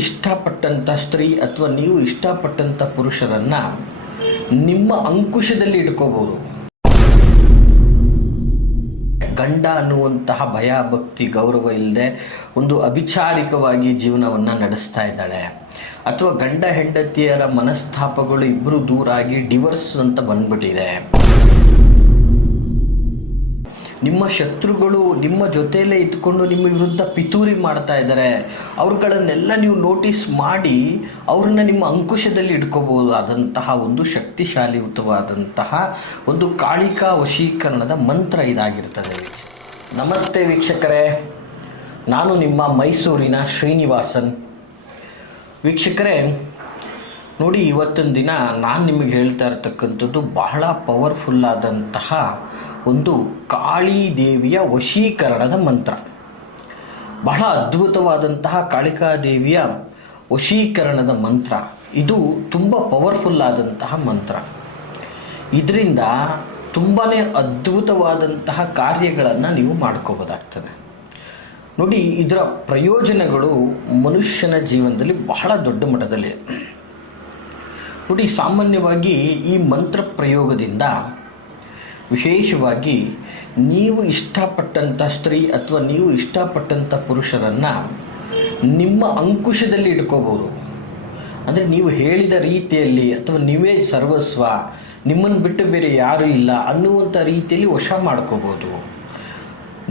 ಇಷ್ಟಪಟ್ಟಂಥ ಸ್ತ್ರೀ ಅಥವಾ ನೀವು ಇಷ್ಟಪಟ್ಟಂಥ ಪುರುಷರನ್ನು ನಿಮ್ಮ ಅಂಕುಶದಲ್ಲಿ ಇಟ್ಕೋಬೋದು. ಗಂಡ ಅನ್ನುವಂತಹ ಭಯ ಭಕ್ತಿ ಗೌರವ ಇಲ್ಲದೆ ಒಂದು ಅಭಿಚಾರಿಕವಾಗಿ ಜೀವನವನ್ನು ನಡೆಸ್ತಾ ಇದ್ದಾಳೆ, ಅಥವಾ ಗಂಡ ಹೆಂಡತಿಯರ ಮನಸ್ತಾಪಗಳು ಇಬ್ಬರು ದೂರಾಗಿ ಡಿವೋರ್ಸ್ ಅಂತ ಬಂದ್ಬಿಟ್ಟಿದೆ. ನಿಮ್ಮ ಶತ್ರುಗಳು ನಿಮ್ಮ ಜೊತೆಯಲ್ಲೇ ಇದ್ಕೊಂಡು ನಿಮ್ಮ ವಿರುದ್ಧ ಪಿತೂರಿ ಮಾಡ್ತಾ ಇದ್ದಾರೆ. ಅವ್ರುಗಳನ್ನೆಲ್ಲ ನೀವು ನೋಟಿಸ್ ಮಾಡಿ ಅವ್ರನ್ನ ನಿಮ್ಮ ಅಂಕುಶದಲ್ಲಿ ಇಟ್ಕೋಬಹುದಾದಂತಹ ಒಂದು ಶಕ್ತಿಶಾಲಿಯುತವಾದಂತಹ ಒಂದು ಕಾಳಿಕಾ ವಶೀಕರಣದ ಮಂತ್ರ ಇದಾಗಿರ್ತದೆ. ನಮಸ್ತೆ ವೀಕ್ಷಕರೇ, ನಾನು ನಿಮ್ಮ ಮೈಸೂರಿನ ಶ್ರೀನಿವಾಸನ್. ವೀಕ್ಷಕರೇ ನೋಡಿ, ಇವತ್ತಿನ ದಿನ ನಾನು ನಿಮಗೆ ಹೇಳ್ತಾ ಇರ್ತಕ್ಕಂಥದ್ದು ಬಹಳ ಪವರ್ಫುಲ್ಲಾದಂತಹ ಒಂದು ಕಾಳಿ ದೇವಿಯ ವಶೀಕರಣದ ಮಂತ್ರ. ಬಹಳ ಅದ್ಭುತವಾದಂತಹ ಕಾಳಿಕಾದೇವಿಯ ವಶೀಕರಣದ ಮಂತ್ರ. ಇದು ತುಂಬ ಪವರ್ಫುಲ್ಲಾದಂತಹ ಮಂತ್ರ. ಇದರಿಂದ ತುಂಬಾ ಅದ್ಭುತವಾದಂತಹ ಕಾರ್ಯಗಳನ್ನು ನೀವು ಮಾಡ್ಕೋಬೋದಾಗ್ತದೆ. ನೋಡಿ, ಇದರ ಪ್ರಯೋಜನಗಳು ಮನುಷ್ಯನ ಜೀವನದಲ್ಲಿ ಬಹಳ ದೊಡ್ಡ ಮಟ್ಟದಲ್ಲಿ. ನೋಡಿ, ಸಾಮಾನ್ಯವಾಗಿ ಈ ಮಂತ್ರ ಪ್ರಯೋಗದಿಂದ ವಿಶೇಷವಾಗಿ ನೀವು ಇಷ್ಟಪಟ್ಟಂಥ ಸ್ತ್ರೀ ಅಥವಾ ನೀವು ಇಷ್ಟಪಟ್ಟಂಥ ಪುರುಷರನ್ನು ನಿಮ್ಮ ಅಂಕುಶದಲ್ಲಿ ಇಟ್ಕೋಬೋದು. ಅಂದರೆ ನೀವು ಹೇಳಿದ ರೀತಿಯಲ್ಲಿ ಅಥವಾ ನೀವೇ ಸರ್ವಸ್ವ, ನಿಮ್ಮನ್ನು ಬಿಟ್ಟು ಬೇರೆ ಯಾರೂ ಇಲ್ಲ ಅನ್ನುವಂಥ ರೀತಿಯಲ್ಲಿ ವಶ ಮಾಡ್ಕೋಬೋದು.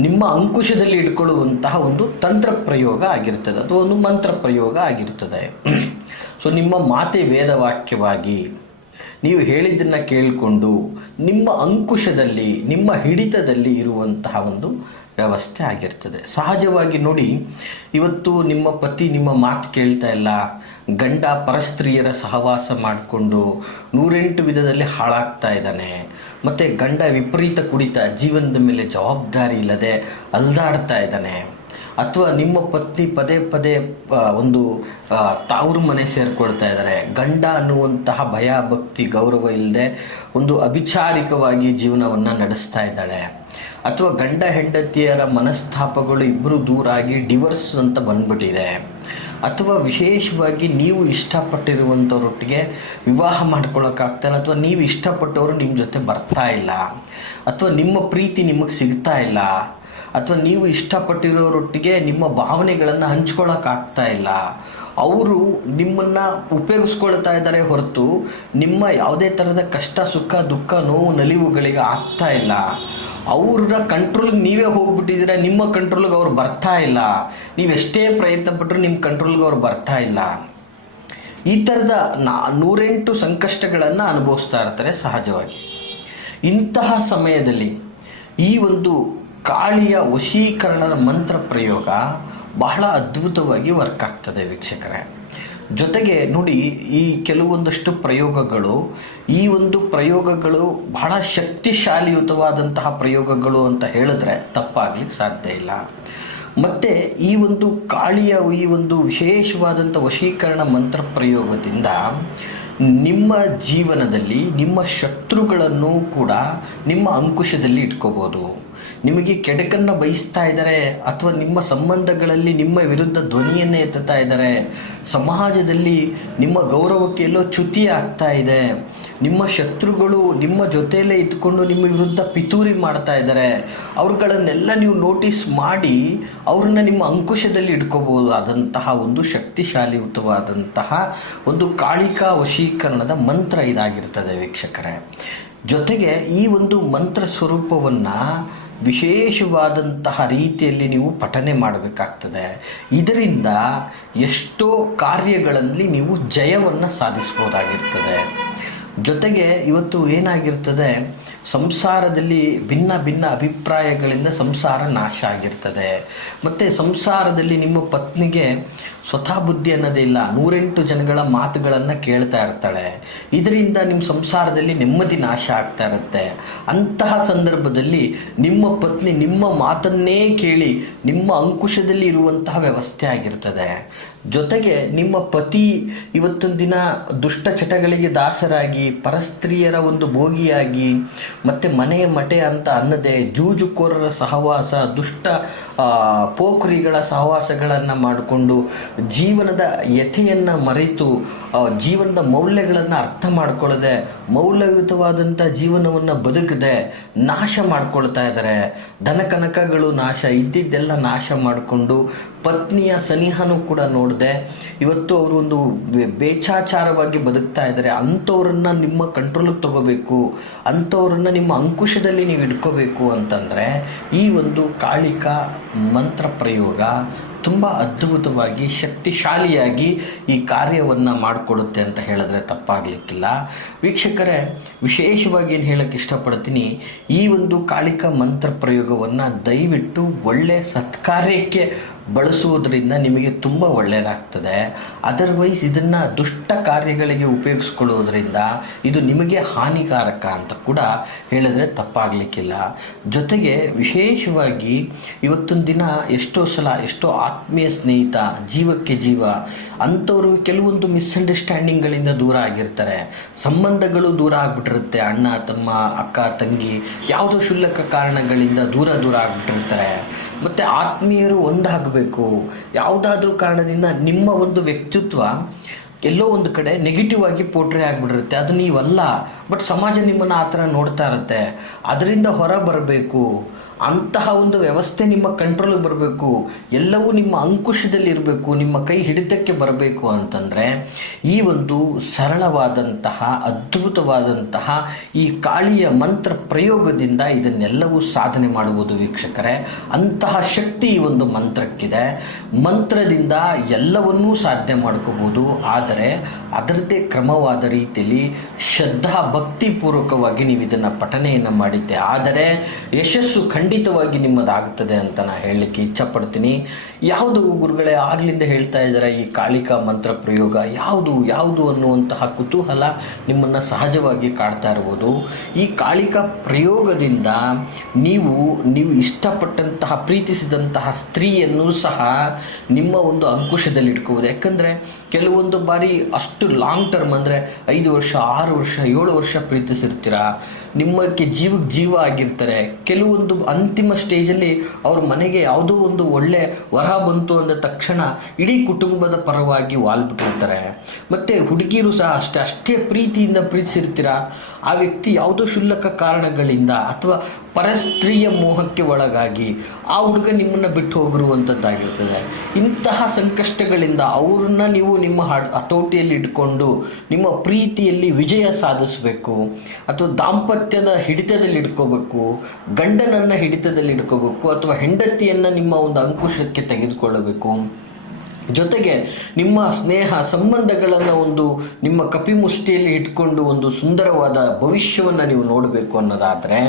ನಿಮ್ಮ ಅಂಕುಶದಲ್ಲಿ ಇಟ್ಕೊಳ್ಳುವಂತಹ ಒಂದು ತಂತ್ರ ಪ್ರಯೋಗ ಆಗಿರ್ತದೆ ಅಥವಾ ಒಂದು ಮಂತ್ರ ಪ್ರಯೋಗ ಆಗಿರ್ತದೆ. ಸೊ ನಿಮ್ಮ ಮಾತೆ ವೇದವಾಕ್ಯವಾಗಿ ನೀವು ಹೇಳಿದ್ದನ್ನು ಕೇಳಿಕೊಂಡು ನಿಮ್ಮ ಅಂಕುಶದಲ್ಲಿ ನಿಮ್ಮ ಹಿಡಿತದಲ್ಲಿ ಇರುವಂತಹ ಒಂದು ವ್ಯವಸ್ಥೆ ಆಗಿರ್ತದೆ. ಸಹಜವಾಗಿ ನೋಡಿ, ಇವತ್ತು ನಿಮ್ಮ ಪತಿ ನಿಮ್ಮ ಮಾತು ಕೇಳ್ತಾ ಇಲ್ಲ, ಗಂಡ ಪರಸ್ತ್ರೀಯರ ಸಹವಾಸ ಮಾಡಿಕೊಂಡು 108 ವಿಧದಲ್ಲಿ ಹಾಳಾಗ್ತಾ ಇದ್ದಾನೆ, ಮತ್ತು ಗಂಡ ವಿಪರೀತ ಕುಡಿತ ಜೀವನದ ಮೇಲೆ ಜವಾಬ್ದಾರಿ ಇಲ್ಲದೆ ಅಲ್ದಾಡ್ತಾ ಇದ್ದಾನೆ, ಅಥವಾ ನಿಮ್ಮ ಪತ್ನಿ ಪದೇ ಪದೇ ಒಂದು ತವರು ಮನೆ ಸೇರಿಕೊಳ್ತಾ ಇದ್ದಾರೆ, ಗಂಡ ಅನ್ನುವಂತಹ ಭಯ ಭಕ್ತಿ ಗೌರವ ಇಲ್ಲದೆ ಒಂದು ಅಭಿಚಾರಿಕವಾಗಿ ಜೀವನವನ್ನು ನಡೆಸ್ತಾ ಇದ್ದಾಳೆ, ಅಥವಾ ಗಂಡ ಹೆಂಡತಿಯರ ಮನಸ್ತಾಪಗಳು ಇಬ್ಬರು ದೂರಾಗಿ ಡಿವೋರ್ಸ್ ಅಂತ ಬಂದ್ಬಿಟ್ಟಿದೆ, ಅಥವಾ ವಿಶೇಷವಾಗಿ ನೀವು ಇಷ್ಟಪಟ್ಟಿರುವಂಥವ್ರೊಟ್ಟಿಗೆ ವಿವಾಹ ಮಾಡ್ಕೊಳ್ಳೋಕ್ಕಾಗ್ತಾಯಿಲ್ಲ, ಅಥವಾ ನೀವು ಇಷ್ಟಪಟ್ಟವರು ನಿಮ್ಮ ಜೊತೆ ಬರ್ತಾ ಇಲ್ಲ, ಅಥವಾ ನಿಮ್ಮ ಪ್ರೀತಿ ನಿಮಗೆ ಸಿಗ್ತಾ ಇಲ್ಲ, ಅಥವಾ ನೀವು ಇಷ್ಟಪಟ್ಟಿರೋರೊಟ್ಟಿಗೆ ನಿಮ್ಮ ಭಾವನೆಗಳನ್ನು ಹಂಚ್ಕೊಳ್ಳೋಕ್ಕಾಗ್ತಾ ಇಲ್ಲ, ಅವರು ನಿಮ್ಮನ್ನು ಉಪಯೋಗಿಸ್ಕೊಳ್ತಾ ಇದ್ದಾರೆ ಹೊರತು ನಿಮ್ಮ ಯಾವುದೇ ಥರದ ಕಷ್ಟ ಸುಖ ದುಃಖ ನೋವು ನಲಿವುಗಳಿಗೆ ಆಗ್ತಾ ಇಲ್ಲ, ಅವ್ರ ಕಂಟ್ರೋಲ್ಗೆ ನೀವೇ ಹೋಗ್ಬಿಟ್ಟಿದ್ದೀರ, ನಿಮ್ಮ ಕಂಟ್ರೋಲ್ಗೆ ಅವ್ರು ಬರ್ತಾ ಇಲ್ಲ, ನೀವೆಷ್ಟೇ ಪ್ರಯತ್ನ ಪಟ್ಟರು ನಿಮ್ಮ ಕಂಟ್ರೋಲ್ಗೆ ಅವ್ರು ಬರ್ತಾ ಇಲ್ಲ. ಈ ಥರದ 108 ಸಂಕಷ್ಟಗಳನ್ನು ಅನುಭವಿಸ್ತಾ ಇರ್ತಾರೆ ಸಹಜವಾಗಿ. ಇಂತಹ ಸಮಯದಲ್ಲಿ ಈ ಒಂದು ಕಾಳಿಯ ವಶೀಕರಣದ ಮಂತ್ರ ಪ್ರಯೋಗ ಬಹಳ ಅದ್ಭುತವಾಗಿ ವರ್ಕ್ ಆಗ್ತದೆ ವೀಕ್ಷಕರೇ. ಜೊತೆಗೆ ನೋಡಿ, ಈ ಕೆಲವೊಂದಷ್ಟು ಪ್ರಯೋಗಗಳು ಬಹಳ ಶಕ್ತಿಶಾಲಿಯುತವಾದಂತಹ ಪ್ರಯೋಗಗಳು ಅಂತ ಹೇಳಿದ್ರೆ ತಪ್ಪಾಗ್ಲಿಕ್ಕೆ ಸಾಧ್ಯ ಇಲ್ಲ. ಮತ್ತು ಈ ಒಂದು ಕಾಳಿಯ ಈ ಒಂದು ವಿಶೇಷವಾದಂಥ ವಶೀಕರಣ ಮಂತ್ರ ಪ್ರಯೋಗದಿಂದ ನಿಮ್ಮ ಜೀವನದಲ್ಲಿ ನಿಮ್ಮ ಶತ್ರುಗಳನ್ನು ಕೂಡ ನಿಮ್ಮ ಅಂಕುಶದಲ್ಲಿ ಇಟ್ಕೋಬೋದು. ನಿಮಗೆ ಕೆಡಕನ್ನು ಬಯಸ್ತಾ ಇದ್ದಾರೆ, ಅಥವಾ ನಿಮ್ಮ ಸಂಬಂಧಗಳಲ್ಲಿ ನಿಮ್ಮ ವಿರುದ್ಧ ಧ್ವನಿಯನ್ನೇ ಎತ್ತುತ್ತಾ ಇದ್ದಾರೆ, ಸಮಾಜದಲ್ಲಿ ನಿಮ್ಮ ಗೌರವಕ್ಕೆ ಎಲ್ಲೋ ಚ್ಯುತಿ ಆಗ್ತಾ ಇದೆ, ನಿಮ್ಮ ಶತ್ರುಗಳು ನಿಮ್ಮ ಜೊತೆಯಲ್ಲೇ ಇದ್ಕೊಂಡು ನಿಮ್ಮ ವಿರುದ್ಧ ಪಿತೂರಿ ಮಾಡ್ತಾ ಇದ್ದಾರೆ, ಅವ್ರುಗಳನ್ನೆಲ್ಲ ನೀವು ನೋಟಿಸ್ ಮಾಡಿ ಅವ್ರನ್ನ ನಿಮ್ಮ ಅಂಕುಶದಲ್ಲಿ ಇಟ್ಕೋಬಹುದಾದಂತಹ ಒಂದು ಶಕ್ತಿಶಾಲಿಯುತವಾದಂತಹ ಒಂದು ಕಾಳಿಕಾ ವಶೀಕರಣದ ಮಂತ್ರ ಇದಾಗಿರ್ತದೆ ವೀಕ್ಷಕರೇ. ಜೊತೆಗೆ ಈ ಒಂದು ಮಂತ್ರ ಸ್ವರೂಪವನ್ನು ವಿಶೇಷವಾದಂತಹ ರೀತಿಯಲ್ಲಿ ನೀವು ಪಠನೆ ಮಾಡಬೇಕಾಗ್ತದೆ. ಇದರಿಂದ ಎಷ್ಟೋ ಕಾರ್ಯಗಳಲ್ಲಿ ನೀವು ಜಯವನ್ನು ಸಾಧಿಸ್ಬೋದಾಗಿರ್ತದೆ. ಜೊತೆಗೆ ಇವತ್ತು ಏನಾಗಿರ್ತದೆ, ಸಂಸಾರದಲ್ಲಿ ಭಿನ್ನ ಭಿನ್ನ ಅಭಿಪ್ರಾಯಗಳಿಂದ ಸಂಸಾರ ನಾಶ ಆಗಿರ್ತದೆ. ಮತ್ತು ಸಂಸಾರದಲ್ಲಿ ನಿಮ್ಮ ಪತ್ನಿಗೆ ಸ್ವತಃ ಬುದ್ಧಿ ಅನ್ನೋದೇ ಇಲ್ಲ, 108 ಜನಗಳ ಮಾತುಗಳನ್ನು ಕೇಳ್ತಾ ಇರ್ತಾಳೆ. ಇದರಿಂದ ನಿಮ್ಮ ಸಂಸಾರದಲ್ಲಿ ನೆಮ್ಮದಿ ನಾಶ ಆಗ್ತಾ ಇರುತ್ತೆ. ಅಂತಹ ಸಂದರ್ಭದಲ್ಲಿ ನಿಮ್ಮ ಪತ್ನಿ ನಿಮ್ಮ ಮಾತನ್ನೇ ಕೇಳಿ ನಿಮ್ಮ ಅಂಕುಶದಲ್ಲಿ ಇರುವಂತಹ ವ್ಯವಸ್ಥೆ ಆಗಿರ್ತದೆ. ಜೊತೆಗೆ ನಿಮ್ಮ ಪತಿ ಇವತ್ತೊಂದು ದಿನ ದುಷ್ಟ ಚಟಗಳಿಗೆ ದಾಸರಾಗಿ ಪರಸ್ತ್ರೀಯರ ಒಂದು ಭೋಗಿಯಾಗಿ ಮತ್ತು ಮನೆಯ ಮಟೆ ಅಂತ ಅನ್ನದೇ ಜೂಜುಕೋರರ ಸಹವಾಸ ದುಷ್ಟ ಪೋಖ್ರಿಗಳ ಸಹವಾಸಗಳನ್ನು ಮಾಡಿಕೊಂಡು ಜೀವನದ ಯಥೆಯನ್ನು ಮರೆತು ಜೀವನದ ಮೌಲ್ಯಗಳನ್ನು ಅರ್ಥ ಮಾಡ್ಕೊಳ್ಳದೆ ಮೌಲ್ಯಯುತವಾದಂಥ ಜೀವನವನ್ನು ಬದುಕದೆ ನಾಶ ಮಾಡ್ಕೊಳ್ತಾ ಇದ್ದಾರೆ. ಧನಕನಕಗಳು ನಾಶ, ಇದ್ದಿದ್ದೆಲ್ಲ ನಾಶ ಮಾಡಿಕೊಂಡು ಪತ್ನಿಯ ಸನಿಹನೂ ಕೂಡ ನೋಡದೆ ಇವತ್ತು ಅವರು ಒಂದು ಬೇಚಾಚಾರವಾಗಿ ಬದುಕ್ತಾ ಇದ್ದಾರೆ. ಅಂಥವ್ರನ್ನ ನಿಮ್ಮ ಕಂಟ್ರೋಲಿಗೆ ತಗೋಬೇಕು, ಅಂಥವ್ರನ್ನ ನಿಮ್ಮ ಅಂಕುಶದಲ್ಲಿ ನೀವು ಇಟ್ಕೋಬೇಕು ಅಂತಂದರೆ ಈ ಒಂದು ಕಾಳಿಕ ಮಂತ್ರ ಪ್ರಯೋಗ ತುಂಬ ಅದ್ಭುತವಾಗಿ ಶಕ್ತಿಶಾಲಿಯಾಗಿ ಈ ಕಾರ್ಯವನ್ನು ಮಾಡಿಕೊಡುತ್ತೆ ಅಂತ ಹೇಳಿದ್ರೆ ತಪ್ಪಾಗಲಿಕ್ಕಿಲ್ಲ. ವೀಕ್ಷಕರೇ, ವಿಶೇಷವಾಗಿ ಏನು ಹೇಳೋಕ್ಕೆ ಇಷ್ಟಪಡ್ತೀನಿ, ಈ ಒಂದು ಕಾಳಿಕ ಮಂತ್ರ ಪ್ರಯೋಗವನ್ನು ದಯವಿಟ್ಟು ಒಳ್ಳೆಯ ಸತ್ಕಾರ್ಯಕ್ಕೆ ಬಳಸುವುದರಿಂದ ನಿಮಗೆ ತುಂಬ ಒಳ್ಳೆಯದಾಗ್ತದೆ. ಅದರ್ವೈಸ್ ಇದನ್ನು ದುಷ್ಟ ಕಾರ್ಯಗಳಿಗೆ ಉಪಯೋಗಿಸ್ಕೊಳ್ಳೋದ್ರಿಂದ ಇದು ನಿಮಗೆ ಹಾನಿಕಾರಕ ಅಂತ ಕೂಡ ಹೇಳಿದ್ರೆ ತಪ್ಪಾಗಲಿಕ್ಕಿಲ್ಲ. ಜೊತೆಗೆ ವಿಶೇಷವಾಗಿ ಇವತ್ತೊಂದು ದಿನ ಎಷ್ಟೋ ಸಲ ಎಷ್ಟೋ ಆತ್ಮೀಯ ಸ್ನೇಹಿತ, ಜೀವಕ್ಕೆ ಜೀವ ಅಂಥವರು ಕೆಲವೊಂದು ಮಿಸ್ಅಂಡರ್ಸ್ಟ್ಯಾಂಡಿಂಗ್ಗಳಿಂದ ದೂರ ಆಗಿರ್ತಾರೆ. ಸಂಬಂಧಗಳು ದೂರ ಆಗಿಬಿಟ್ಟಿರುತ್ತೆ. ಅಣ್ಣ ತಮ್ಮ, ಅಕ್ಕ ತಂಗಿ, ಯಾವುದೋ ಕ್ಷುಲ್ಲಕ ಕಾರಣಗಳಿಂದ ದೂರ ಆಗಿಬಿಟ್ಟಿರ್ತಾರೆ. ಮತ್ತು ಆತ್ಮೀಯರು ಒಂದಾಗಬೇಕು. ಯಾವುದಾದ್ರೂ ಕಾರಣದಿಂದ ನಿಮ್ಮ ಒಂದು ವ್ಯಕ್ತಿತ್ವ ಎಲ್ಲೋ ಒಂದು ಕಡೆ ನೆಗೆಟಿವ್ ಆಗಿ ಪೋಟ್ರೆ ಆಗಿಬಿಟ್ಟಿರುತ್ತೆ. ಅದು ನೀವಲ್ಲ, ಬಟ್ ಸಮಾಜ ನಿಮ್ಮನ್ನು ಆ ಥರ ನೋಡ್ತಾ ಇರುತ್ತೆ. ಅದರಿಂದ ಹೊರ ಬರಬೇಕು. ಅಂತಹ ಒಂದು ವ್ಯವಸ್ಥೆ ನಿಮ್ಮ ಕಂಟ್ರೋಲಿಗೆ ಬರಬೇಕು. ಎಲ್ಲವೂ ನಿಮ್ಮ ಅಂಕುಶದಲ್ಲಿ ಇರಬೇಕು, ನಿಮ್ಮ ಕೈ ಹಿಡಿತಕ್ಕೆ ಬರಬೇಕು ಅಂತಂದರೆ ಈ ಒಂದು ಸರಳವಾದಂತಹ ಅದ್ಭುತವಾದಂತಹ ಈ ಕಾಳಿಯ ಮಂತ್ರ ಪ್ರಯೋಗದಿಂದ ಇದನ್ನೆಲ್ಲವೂ ಸಾಧನೆ ಮಾಡುವುದು ವೀಕ್ಷಕರೇ. ಅಂತಹ ಶಕ್ತಿ ಈ ಒಂದು ಮಂತ್ರಕ್ಕಿದೆ. ಮಂತ್ರದಿಂದ ಎಲ್ಲವನ್ನೂ ಸಾಧ್ಯ ಮಾಡ್ಕೋಬೋದು. ಆದರೆ ಅದರದ್ದೇ ಕ್ರಮವಾದ ರೀತಿಯಲ್ಲಿ ಶ್ರದ್ಧಾ ಭಕ್ತಿಪೂರ್ವಕವಾಗಿ ನೀವು ಇದನ್ನು ಪಠನೆಯನ್ನು ಮಾಡಿದ್ದೆ ಆದರೆ ಯಶಸ್ಸು ಖಂಡಿತವಾಗಿ ನಿಮ್ಮದಾಗುತ್ತದೆ ಅಂತ ನಾನು ಹೇಳಲಿಕ್ಕೆ ಇಚ್ಛಪಡ್ತೀನಿ. ಯಾವುದು ಗುರುಗಳೇ ಆಗ್ಲಿಂದ ಹೇಳ್ತಾ ಇದ್ದಾರೆ ಈ ಕಾಳಿಕ ಮಂತ್ರ ಪ್ರಯೋಗ ಯಾವುದು ಅನ್ನುವಂತಹ ಕುತೂಹಲ ನಿಮ್ಮನ್ನು ಸಹಜವಾಗಿ ಕಾಡ್ತಾ ಇರ್ಬೋದು. ಈ ಕಾಳಿಕ ಪ್ರಯೋಗದಿಂದ ನೀವು ಇಷ್ಟಪಟ್ಟಂತಹ ಪ್ರೀತಿಸಿದಂತಹ ಸ್ತ್ರೀಯನ್ನು ಸಹ ನಿಮ್ಮ ಒಂದು ಅಂಕುಶದಲ್ಲಿ ಇಟ್ಕೋಬೋದು. ಯಾಕಂದರೆ ಕೆಲವೊಂದು ಬಾರಿ ಅಷ್ಟು ಲಾಂಗ್ ಟರ್ಮ್ ಅಂದರೆ 5 ವರ್ಷ 6 ವರ್ಷ 7 ವರ್ಷ ಪ್ರೀತಿಸಿರ್ತೀರ, ನಿಮ್ಮಕ್ಕೆ ಜೀವಕ್ಕೆ ಜೀವ ಆಗಿರ್ತಾರೆ. ಕೆಲವೊಂದು ಅಂತಿಮ ಸ್ಟೇಜಲ್ಲಿ ಅವ್ರ ಮನೆಗೆ ಯಾವುದೋ ಒಂದು ಒಳ್ಳೆ ವರ ಬಂತು ಅಂದ ತಕ್ಷಣ ಇಡೀ ಕುಟುಂಬದ ಪರವಾಗಿ ವಾಲ್ಬಿಟ್ಟಿರ್ತಾರೆ. ಮತ್ತು ಹುಡುಗಿರು ಸಹ ಅಷ್ಟೇ ಪ್ರೀತಿಯಿಂದ ಪ್ರೀತಿಸಿರ್ತೀರ. ಆ ವ್ಯಕ್ತಿ ಯಾವುದೋ ಕ್ಷುಲ್ಲಕ ಕಾರಣಗಳಿಂದ ಅಥವಾ ಪರಸ್ತ್ರೀಯ ಮೋಹಕ್ಕೆ ಒಳಗಾಗಿ ಆ ಹುಡುಗ ನಿಮ್ಮನ್ನು ಬಿಟ್ಟು ಹೋಗಿರುವಂಥದ್ದಾಗಿರ್ತದೆ. ಇಂತಹ ಸಂಕಷ್ಟಗಳಿಂದ ಅವ್ರನ್ನ ನೀವು ನಿಮ್ಮ ಹತೋಟಿಯಲ್ಲಿ ಇಟ್ಕೊಂಡು ನಿಮ್ಮ ಪ್ರೀತಿಯಲ್ಲಿ ವಿಜಯ ಸಾಧಿಸಬೇಕು, ಅಥವಾ ದಾಂಪತ್ಯದ ಹಿಡಿತದಲ್ಲಿ ಇಟ್ಕೋಬೇಕು, ಗಂಡನನ್ನು ಹಿಡಿತದಲ್ಲಿ ಇಟ್ಕೋಬೇಕು, ಅಥವಾ ಹೆಂಡತಿಯನ್ನು ನಿಮ್ಮ ಒಂದು ಅಂಕುಶಕ್ಕೆ ತೆಗೆದುಕೊಳ್ಳಬೇಕು. ಜೊತೆಗೆ ನಿಮ್ಮ ಸ್ನೇಹ ಸಂಬಂಧಗಳನ್ನು ಒಂದು ನಿಮ್ಮ ಕಪಿಮುಷ್ಟಿಯಲ್ಲಿ ಇಟ್ಕೊಂಡು ಒಂದು ಸುಂದರವಾದ ಭವಿಷ್ಯವನ್ನು ನೀವು ನೋಡಬೇಕು ಅನ್ನೋದಾದರೆ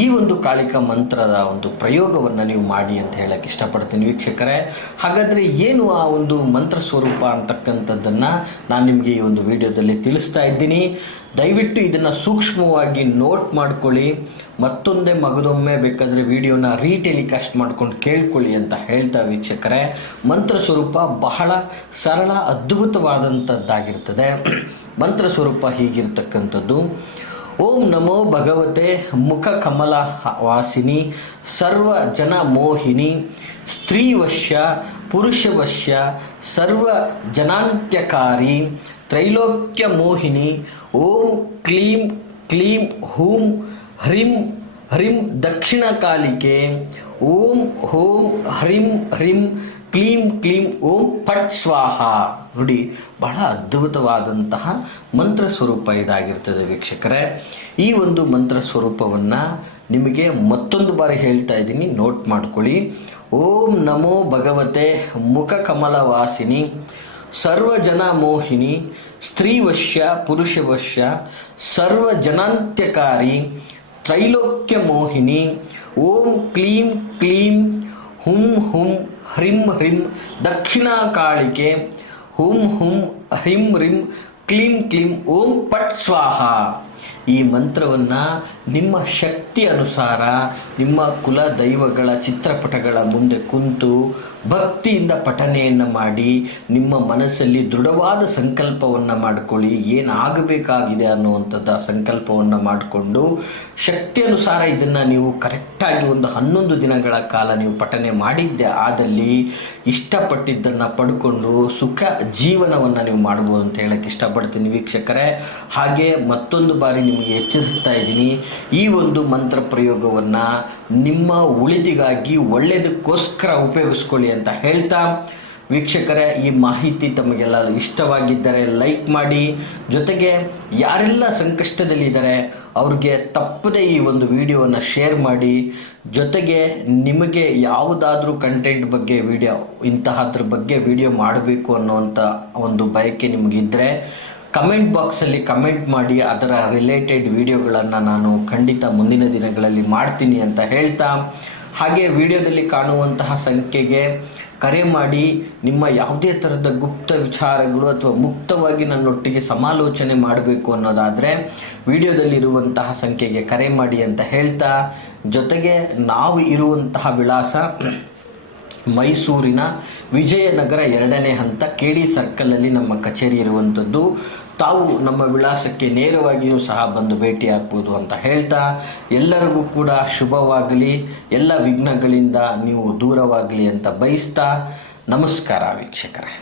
ಈ ಒಂದು ಕಾಳಿಕ ಮಂತ್ರದ ಒಂದು ಪ್ರಯೋಗವನ್ನು ನೀವು ಮಾಡಿ ಅಂತ ಹೇಳಕ್ಕೆ ಇಷ್ಟಪಡ್ತೀನಿ ವೀಕ್ಷಕರೇ. ಹಾಗಾದರೆ ಏನು ಆ ಒಂದು ಮಂತ್ರ ಸ್ವರೂಪ ಅಂತಕ್ಕಂಥದ್ದನ್ನು ನಾನು ನಿಮಗೆ ಈ ಒಂದು ವಿಡಿಯೋದಲ್ಲಿ ತಿಳಿಸ್ತಾ ಇದ್ದೀನಿ. ದಯವಿಟ್ಟು ಇದನ್ನು ಸೂಕ್ಷ್ಮವಾಗಿ ನೋಟ್ ಮಾಡ್ಕೊಳ್ಳಿ. ಮತ್ತೊಂದೇ ಮಗದೊಮ್ಮೆ ಬೇಕಾದರೆ ವಿಡಿಯೋನ ರೀಟೆಲಿಕಾಸ್ಟ್ ಮಾಡ್ಕೊಂಡು ಕೇಳ್ಕೊಳ್ಳಿ ಅಂತ ಹೇಳ್ತಾ ವೀಕ್ಷಕರೇ, ಮಂತ್ರ ಸ್ವರೂಪ ಬಹಳ ಸರಳ ಅದ್ಭುತವಾದಂಥದ್ದಾಗಿರ್ತದೆ. ಮಂತ್ರ ಸ್ವರೂಪ ಹೀಗಿರ್ತಕ್ಕಂಥದ್ದು: ಓಂ ನಮೋ ಭಗವತೆ ಮುಖ ಕಮಲ ವಾಸಿನಿ ಸರ್ವ ಜನ ಮೋಹಿನಿ ಸ್ತ್ರೀವಶ್ಯ ಪುರುಷವಶ್ಯ ಸರ್ವ ಜನಾಂತ್ಯಕಾರಿ ತ್ರೈಲೋಕ್ಯ ಮೋಹಿನಿ ಓಂ ಕ್ಲೀಂ ಕ್ಲೀಂ ಹೂಂ ಹ್ರೀಂ ಹ್ರೀಂ ದಕ್ಷಿಣ ಕಾಲಿಕೆ ಓಂ ಹೋಂ ಹ್ರೀಂ ಹ್ರೀಂ ಕ್ಲೀಂ ಕ್ಲೀಂ ಓಂ ಫಟ್ ಸ್ವಾಹ. ನೋಡಿ, ಬಹಳ ಅದ್ಭುತವಾದಂತಹ ಮಂತ್ರ ಸ್ವರೂಪ ಇದಾಗಿರ್ತದೆ ವೀಕ್ಷಕರೇ. ಈ ಒಂದು ಮಂತ್ರ ಸ್ವರೂಪವನ್ನು ನಿಮಗೆ ಮತ್ತೊಂದು ಬಾರಿ ಹೇಳ್ತಾ ಇದ್ದೀನಿ, ನೋಟ್ ಮಾಡ್ಕೊಳ್ಳಿ. ಓಂ ನಮೋ ಭಗವತೆ ಮುಖ ಕಮಲ ವಾಸಿನಿ ಸರ್ವಜನ ಮೋಹಿನಿ ಸ್ತ್ರೀವಶ್ಯ ಪುರುಷವಶ್ಯ ಸರ್ವ ಜನಾಂತ್ಯಕಾರಿ ತ್ರೈಲೋಕ್ಯ ಮೋಹಿನಿ ಓಂ ಕ್ಲೀಂ ಕ್ಲೀಂ ಹುಂ ಹುಂ ಹ್ರೀಂ ಹ್ರೀಂ ದಕ್ಷಿಣ ಕಾಳಿಕೆ ಹುಂ ಹುಂ ಹ್ರೀಂ ಹ್ರೀಂ ಕ್ಲೀಂ ಕ್ಲೀಂ ಓಂ ಪಟ್ ಸ್ವಾಹ. ಈ ಮಂತ್ರವನ್ನು ನಿಮ್ಮ ಶಕ್ತಿ ಅನುಸಾರ ನಿಮ್ಮ ಕುಲ ದೈವಗಳ ಚಿತ್ರಪಟಗಳ ಮುಂದೆ ಕುಂತು ಭಕ್ತಿಯಿಂದ ಪಠನೆಯನ್ನು ಮಾಡಿ ನಿಮ್ಮ ಮನಸ್ಸಲ್ಲಿ ದೃಢವಾದ ಸಂಕಲ್ಪವನ್ನು ಮಾಡಿಕೊಳ್ಳಿ. ಏನಾಗಬೇಕಾಗಿದೆ ಅನ್ನುವಂಥದ್ದು ಸಂಕಲ್ಪವನ್ನು ಮಾಡಿಕೊಂಡು ಶಕ್ತಿ ಅನುಸಾರ ಇದನ್ನು ನೀವು ಕರೆಕ್ಟಾಗಿ ಒಂದು 11 ದಿನಗಳ ಕಾಲ ನೀವು ಪಠನೆ ಮಾಡಿದ್ದೆ ಆದಲ್ಲಿ ಇಷ್ಟಪಟ್ಟಿದ್ದನ್ನು ಪಡ್ಕೊಂಡು ಸುಖ ಜೀವನವನ್ನು ನೀವು ಮಾಡ್ಬೋದು ಅಂತ ಹೇಳಕ್ಕೆ ಇಷ್ಟಪಡ್ತೀನಿ ವೀಕ್ಷಕರೇ. ಹಾಗೆ ಮತ್ತೊಂದು ಬಾರಿ ನಿಮಗೆ ಎಚ್ಚರಿಸ್ತಾ ಇದ್ದೀನಿ, ಈ ಒಂದು ಮಂತ್ರ ಪ್ರಯೋಗವನ್ನು ನಿಮ್ಮ ಉಳಿದಿಗಾಗಿ ಒಳ್ಳೆಯದಕ್ಕೋಸ್ಕರ ಉಪಯೋಗಿಸ್ಕೊಳ್ಳಿ ಅಂತ ಹೇಳ್ತಾ, ವೀಕ್ಷಕರೇ ಈ ಮಾಹಿತಿ ತಮಗೆಲ್ಲ ಇಷ್ಟವಾಗಿದ್ದರೆ ಲೈಕ್ ಮಾಡಿ, ಜೊತೆಗೆ ಯಾರೆಲ್ಲ ಸಂಕಷ್ಟದಲ್ಲಿದ್ದಾರೆ ಅವ್ರಿಗೆ ತಪ್ಪದೇ ಈ ಒಂದು ವಿಡಿಯೋವನ್ನು ಶೇರ್ ಮಾಡಿ. ಜೊತೆಗೆ ನಿಮಗೆ ಯಾವುದಾದ್ರೂ ಕಂಟೆಂಟ್ ಬಗ್ಗೆ ಇಂತಹದ್ರ ಬಗ್ಗೆ ವಿಡಿಯೋ ಮಾಡಬೇಕು ಅನ್ನೋವಂಥ ಒಂದು ಬಯಕೆ ನಿಮಗಿದ್ದರೆ ಕಮೆಂಟ್ ಬಾಕ್ಸಲ್ಲಿ ಕಮೆಂಟ್ ಮಾಡಿ, ಅದರ ರಿಲೇಟೆಡ್ ವಿಡಿಯೋಗಳನ್ನು ನಾನು ಖಂಡಿತ ಮುಂದಿನ ದಿನಗಳಲ್ಲಿ ಮಾಡ್ತೀನಿ ಅಂತ ಹೇಳ್ತಾ, ಹಾಗೆ ವಿಡಿಯೋದಲ್ಲಿ ಕಾಣುವಂತಹ ಸಂಖ್ಯೆಗೆ ಕರೆ ಮಾಡಿ ನಿಮ್ಮ ಯಾವುದೇ ಥರದ ಗುಪ್ತ ವಿಚಾರಗಳು ಅಥವಾ ಮುಕ್ತವಾಗಿ ನನ್ನೊಟ್ಟಿಗೆ ಸಮಾಲೋಚನೆ ಮಾಡಬೇಕು ಅನ್ನೋದಾದರೆ ವಿಡಿಯೋದಲ್ಲಿರುವಂತಹ ಸಂಖ್ಯೆಗೆ ಕರೆ ಮಾಡಿ ಅಂತ ಹೇಳ್ತಾ, ಜೊತೆಗೆ ನಾವು ಇರುವಂತಹ ವಿಳಾಸ ಮೈಸೂರಿನ ವಿಜಯನಗರ 2ನೇ ಹಂತ KD ಸರ್ಕಲಲ್ಲಿ ನಮ್ಮ ಕಚೇರಿ ಇರುವಂಥದ್ದು. ತಾವು ನಮ್ಮ ವಿಳಾಸಕ್ಕೆ ನೇರವಾಗಿಯೂ ಸಹ ಬಂದು ಭೇಟಿ ಆಗ್ಬೋದು ಅಂತ ಹೇಳ್ತಾ, ಎಲ್ಲರಿಗೂ ಕೂಡ ಶುಭವಾಗಲಿ, ಎಲ್ಲ ವಿಘ್ನಗಳಿಂದ ನೀವು ದೂರವಾಗಲಿ ಅಂತ ಬಯಸ್ತಾ, ನಮಸ್ಕಾರ ವೀಕ್ಷಕರೇ.